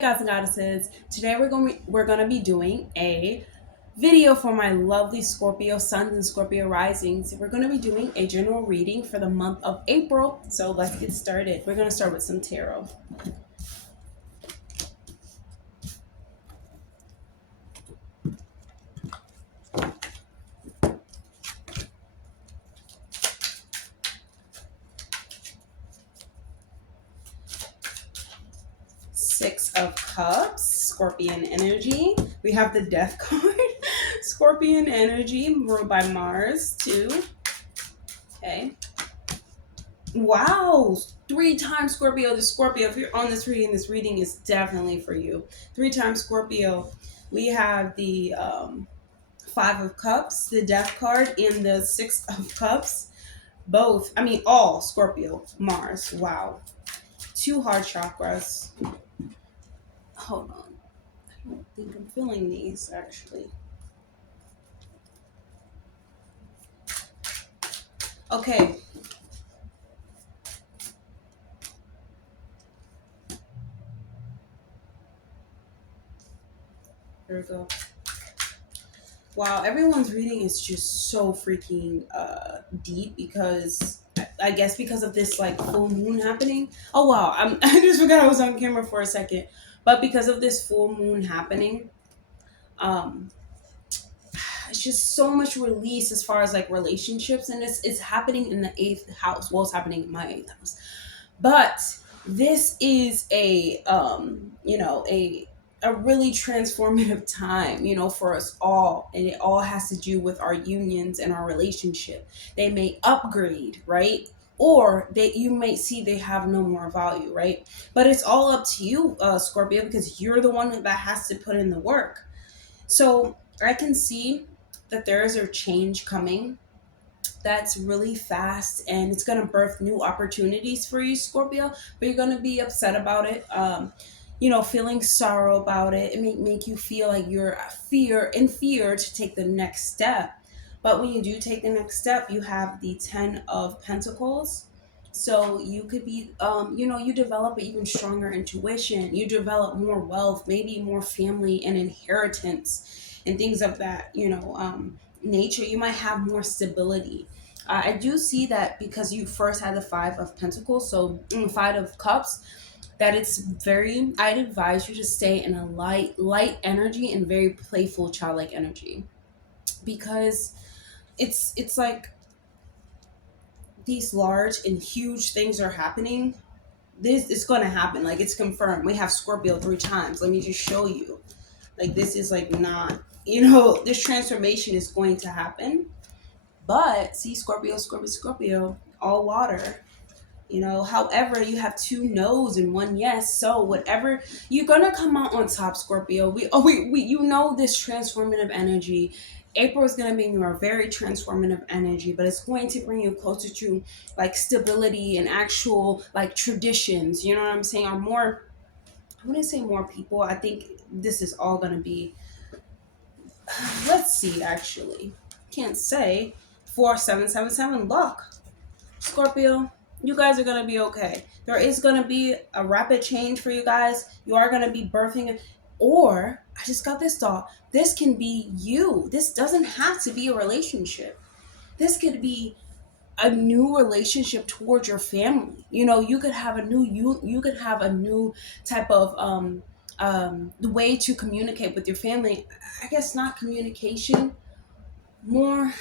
Gods and goddesses, today we're going to be doing a video for my lovely Scorpio suns and Scorpio risings. We're going to be doing a general reading for the month of April. So let's get started. We're going to start with some tarot. Six of Cups, Scorpion energy. We have the Death card, Scorpion energy, ruled by Mars, too. Okay. Wow, three times Scorpio. The Scorpio, if you're on this reading is definitely for you. Three times Scorpio. We have the Five of Cups, the Death card, and the Six of Cups. Both, I mean, all Scorpio, Mars. Wow. Two heart chakras. Hold on. I don't think I'm feeling these actually. Okay. Here we go. Wow, everyone's reading is just so freaking deep because I guess because of this like full moon happening. Oh wow, I just forgot I was on camera for a second. But because of this full moon happening, um, it's just so much release as far as like relationships, and it's happening in the eighth house. Well, it's happening in my eighth house, but this is a really transformative time, for us all, and it all has to do with our unions and our relationship. They may upgrade, right? Or you might see they have no more value, right? But it's all up to you, Scorpio, because you're the one that has to put in the work. So I can see that there is a change coming that's really fast, and it's going to birth new opportunities for you, Scorpio, but you're going to be upset about it. Feeling sorrow about it. It may make you feel like you're fear to take the next step. But when you do take the next step, you have the 10 of Pentacles. So you could be, you develop an even stronger intuition. You develop more wealth, maybe more family and inheritance and things of that, nature. You might have more stability. I do see that because you first had the Five of Pentacles, so Five of Cups, that it's very, I'd advise you to stay in a light energy and very playful childlike energy, because it's like these large and huge things are happening. This is going to happen, like it's confirmed. We have Scorpio three times. Let me just show you, like this is like not, this transformation is going to happen. But see, Scorpio, all water. However, you have two no's and one yes. So whatever, you're gonna come out on top, Scorpio. We this transformative energy. April is gonna bring you a very transformative energy, but it's going to bring you closer to like stability and actual like traditions. You know what I'm saying? Or more. I wouldn't say more people. I think this is all gonna be. Let's see. Actually, can't say. 4777 luck. Scorpio, you guys are going to be okay. There is going to be a rapid change for you guys. You are going to be birthing, or I just got this thought. This can be you. This doesn't have to be a relationship. This could be a new relationship towards your family. You could have a new you could have a new type of the way to communicate with your family. I guess not communication, more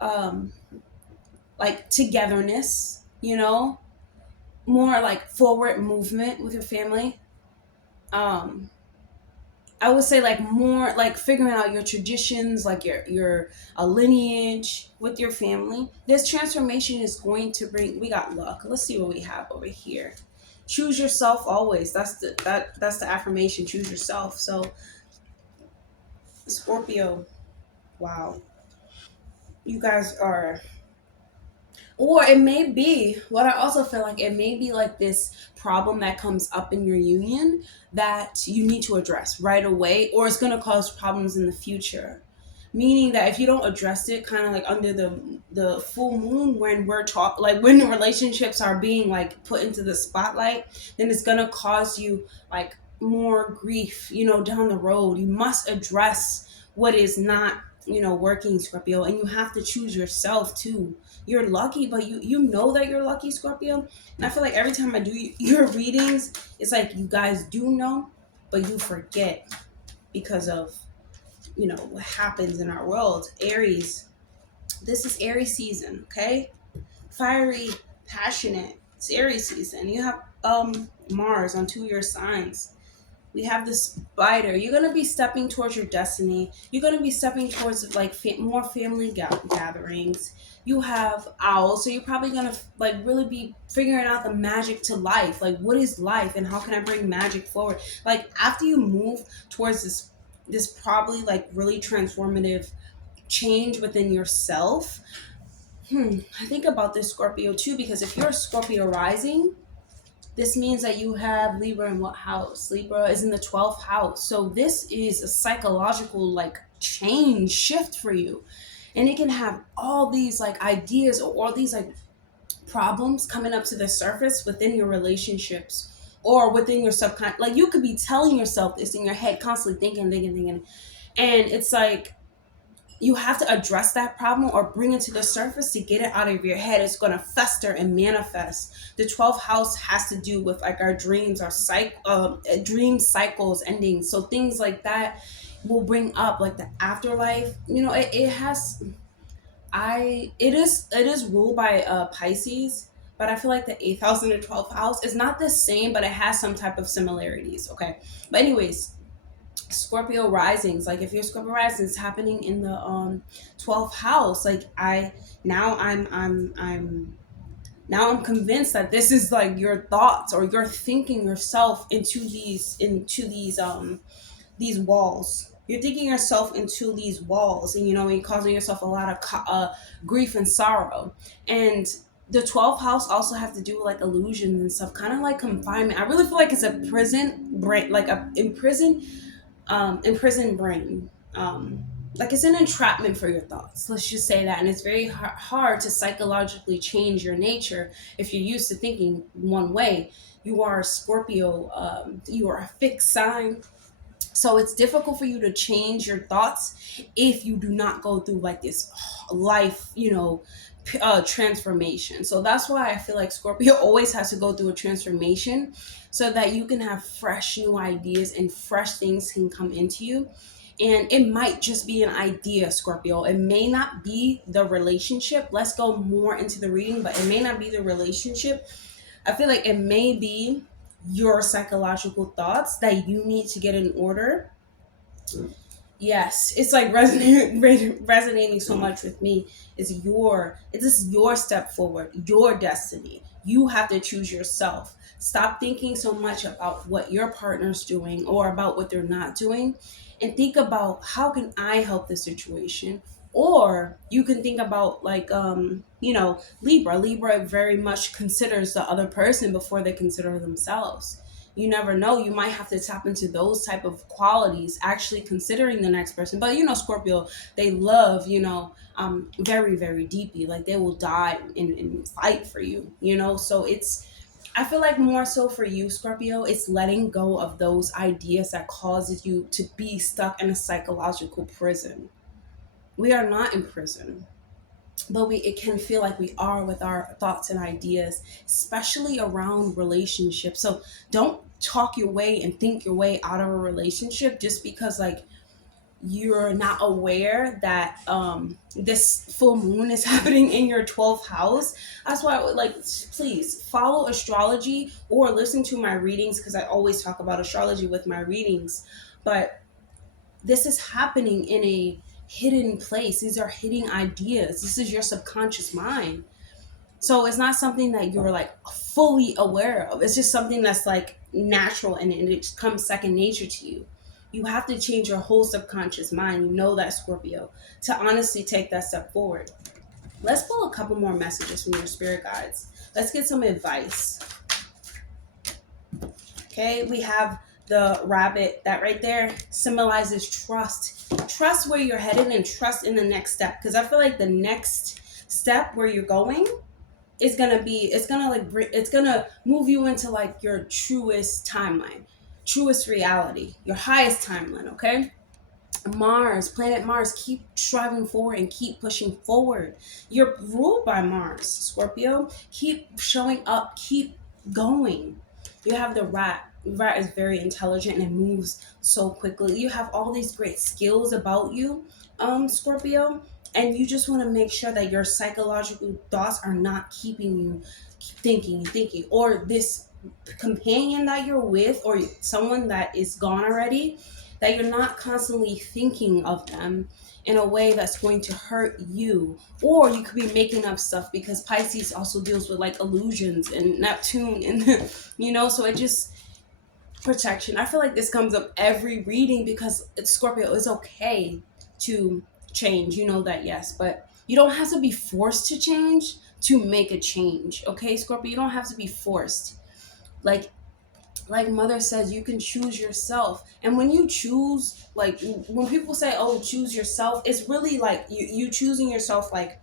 um like togetherness, more like forward movement with your family. um I would say like more like figuring out your traditions, like your lineage with your family. This transformation is going to bring, we got luck. Let's see what we have over here. Choose yourself always. That's the affirmation. Choose yourself. So Scorpio, wow, you guys are, or it may be, what I also feel like, it may be like this problem that comes up in your union that you need to address right away, or it's going to cause problems in the future. meaning that if you don't address it kind of like under the full moon, when we're talk like when the relationships are being like put into the spotlight, then it's gonna cause you like more grief, down the road. You must address what is not, working, Scorpio, and you have to choose yourself too. You're lucky, but you know that you're lucky, Scorpio. And I feel like every time I do your readings, it's like you guys do know, but you forget because of what happens in our world. Aries, this is Aries season, okay? Fiery, passionate. It's Aries season. You have Mars on 2 year signs. We have the spider. You're going to be stepping towards your destiny. You're going to be stepping towards like more family gatherings. You have owls, so you're probably going to like really be figuring out the magic to life. Like, what is life and how can I bring magic forward? Like, after you move towards this probably like really transformative change within yourself. I think about this, Scorpio, too, because if you're a Scorpio rising, this means that you have Libra in what house? Libra is in the 12th house. So this is a psychological like change shift for you. And it can have all these like ideas or all these like problems coming up to the surface within your relationships or within your subconscious. Like, you could be telling yourself this in your head, constantly thinking. And it's like you have to address that problem or bring it to the surface to get it out of your head. It's going to fester and manifest. The 12th house has to do with like our dreams, our dream cycles ending. So things like that will bring up like the afterlife. It is ruled by Pisces, but I feel like the 8th house and the 12th house is not the same, but it has some type of similarities. Okay, but anyways, Scorpio risings, like if you're Scorpio rising, it's happening in the 12th house. Like I'm convinced that this is like your thoughts, or you're thinking yourself into these walls. You're thinking yourself into these walls, and you're causing yourself a lot of grief and sorrow. And the 12th house also have to do with like illusions and stuff, kind of like confinement. I really feel like it's a prison brain, like a imprisoned brain. Like it's an entrapment for your thoughts. Let's just say that. And it's very hard to psychologically change your nature if you're used to thinking one way. You are a Scorpio. You are a fixed sign. So it's difficult for you to change your thoughts if you do not go through like this life, transformation. So that's why I feel like Scorpio always has to go through a transformation so that you can have fresh new ideas and fresh things can come into you. And it might just be an idea, Scorpio. It may not be the relationship. Let's go more into the reading, but it may not be the relationship. I feel like it may be your psychological thoughts that you need to get in order. Yes, it's like resonating so much with me. This is your step forward, your destiny. You have to choose yourself. Stop thinking so much about what your partner's doing or about what they're not doing, and think about how can I help the situation. Or you can think about like Libra very much considers the other person before they consider themselves. You never know, you might have to tap into those type of qualities, actually considering the next person. But Scorpio, they love, very, very deeply. Like they will die and fight for you, so I feel like more so for you, Scorpio, it's letting go of those ideas that causes you to be stuck in a psychological prison. We are not in prison, but it can feel like we are with our thoughts and ideas, especially around relationships. So don't talk your way and think your way out of a relationship just because like you're not aware that this full moon is happening in your 12th house. That's why I would like, please follow astrology or listen to my readings, because I always talk about astrology with my readings. But this is happening in a hidden place. These are hidden ideas. This is your subconscious mind. So it's not something that you're like fully aware of. It's just something that's like natural, and it just comes second nature to you. You have to change your whole subconscious mind. That, Scorpio, to honestly take that step forward. Let's pull a couple more messages from your spirit guides. Let's get some advice. Okay, we have the rabbit, that right there symbolizes trust where you're headed and trust in the next step, because I feel like the next step where you're going is gonna be, it's gonna like it's gonna move you into like your truest timeline, truest reality, your highest timeline. Okay, Mars, planet Mars, keep striving forward and keep pushing forward. You're ruled by Mars, Scorpio. Keep showing up, keep going. You have the rat. Rat is very intelligent and it moves so quickly. You have all these great skills about you, Scorpio, and you just want to make sure that your psychological thoughts are not keeping you thinking and thinking, or this companion that you're with, or someone that is gone already, that you're not constantly thinking of them in a way that's going to hurt you. Or you could be making up stuff, because Pisces also deals with like illusions and Neptune and so it just, protection. I feel like this comes up every reading because it's Scorpio. It's okay to change, you know that, yes, but you don't have to be forced to change to make a change. Okay, Scorpio, you don't have to be forced. Like mother says, you can choose yourself. And when you choose, like when people say, oh, choose yourself, it's really like you choosing yourself. Like,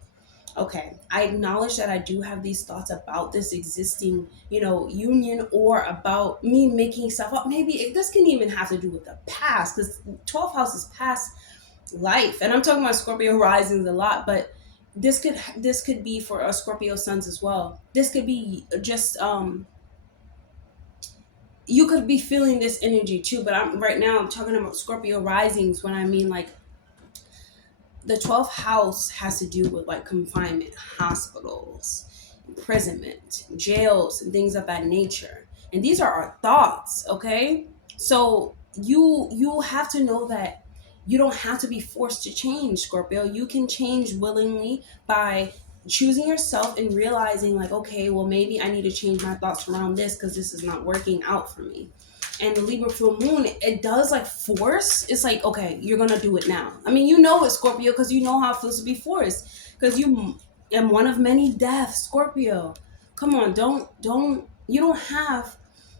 okay, I acknowledge that I do have these thoughts about this existing, union, or about me making stuff up. Maybe this can even have to do with the past, because 12th house is past life. And I'm talking about Scorpio risings a lot, but this could be for our Scorpio sons as well. This could be just you could be feeling this energy too, but I'm talking about Scorpio risings, when I mean like the 12th house has to do with like confinement, hospitals, imprisonment, jails, and things of that nature. And these are our thoughts, okay? So you have to know that you don't have to be forced to change, Scorpio. You can change willingly by choosing yourself and realizing like, okay, well, maybe I need to change my thoughts around this because this is not working out for me. And the Libra full moon, it does like force. It's like, okay, you're gonna do it now. I mean, you know it, Scorpio, because you know how it feels to be forced. Because you am one of many deaths, Scorpio. Come on, you don't have.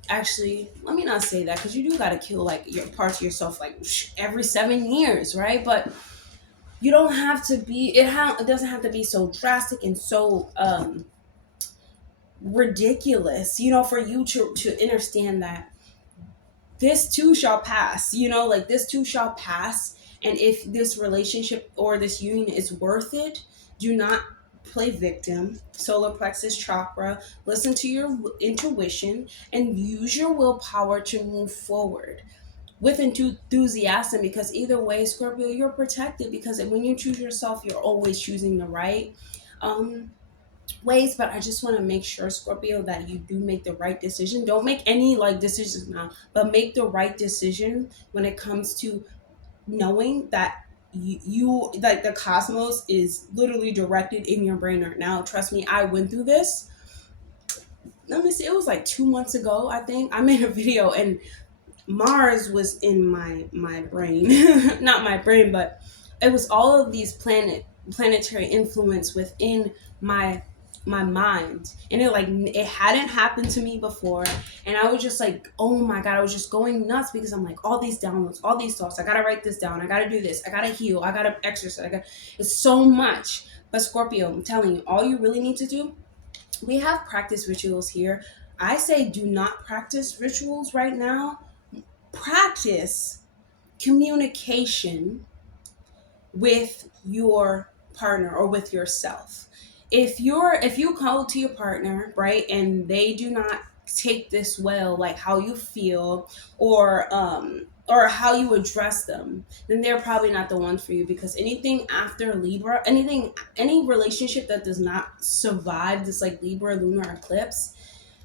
Actually, let me not say that, because you do gotta kill like your parts of yourself like every 7 years, right? But you don't have to be. It doesn't have to be so drastic and so ridiculous, for you to understand that this too shall pass, like this too shall pass. And if this relationship or this union is worth it, do not play victim. Solar plexus chakra, listen to your intuition and use your willpower to move forward with enthusiasm, because either way, Scorpio, you're protected, because when you choose yourself, you're always choosing the right ways. But I just want to make sure, Scorpio, that you do make the right decision. Don't make any like decisions now, but make the right decision when it comes to knowing that you like the cosmos is literally directed in your brain right now. Trust me, I went through this. Let me see, it was like 2 months ago, I think. I made a video and Mars was in my brain. Not my brain, but it was all of these planetary influence within my mind. And it hadn't happened to me before, and I was just like, oh my god, I was just going nuts, because I'm like, all these downloads, all these thoughts, I gotta write this down, I gotta do this, I gotta heal, I gotta exercise, it's so much. But Scorpio, I'm telling you, all you really need to do, we have practice rituals here. I say do not practice rituals right now. Practice communication with your partner or with yourself. If you go to your partner, right, and they do not take this well, like how you feel, or how you address them, then they're probably not the one for you. Because anything after Libra, any relationship that does not survive this like Libra lunar eclipse,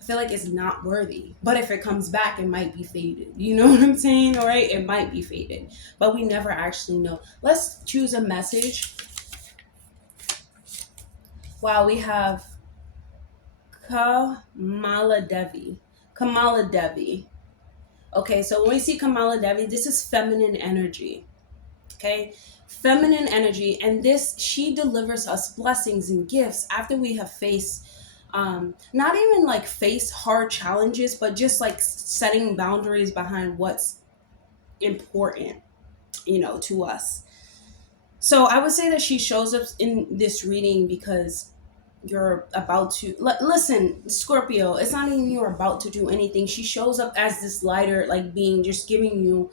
I feel like it's not worthy. But if it comes back, it might be faded. You know what I'm saying? All right, it might be faded, but we never actually know. Let's choose a message. Wow, we have Kamala Devi. Kamala Devi. Okay, so when we see Kamala Devi, this is feminine energy. Okay, feminine energy, and she delivers us blessings and gifts after we have faced Not even like face hard challenges, but just like setting boundaries behind what's important, to us. So I would say that she shows up in this reading because you're about to listen, Scorpio. It's not even you're about to do anything. She shows up as this lighter, like being, just giving you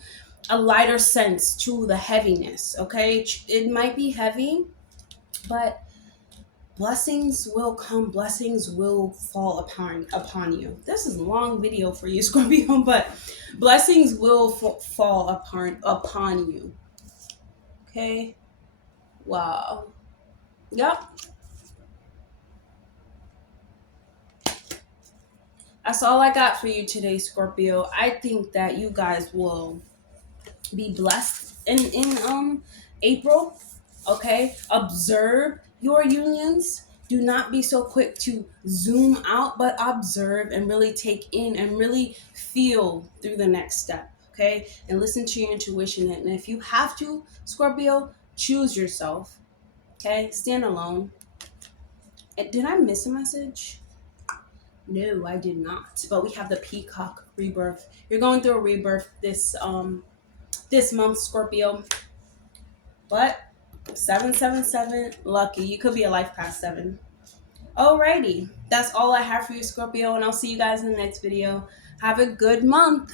a lighter sense to the heaviness. Okay, it might be heavy, but blessings will come. Blessings will fall upon you. This is a long video for you, Scorpio, but blessings will fall upon you. Okay. Wow. Yep. That's all I got for you today, Scorpio. I think that you guys will be blessed in April. Okay? Observe your unions. Do not be so quick to zoom out, but observe and really take in and really feel through the next step. Okay? And listen to your intuition. And if you have to, Scorpio, choose yourself. Okay? Stand alone. Did I miss a message? No, I did not. But we have the Peacock rebirth. You're going through a rebirth this month, Scorpio. But 777, lucky. You could be a life past 7. Alrighty. That's all I have for you, Scorpio, and I'll see you guys in the next video. Have a good month.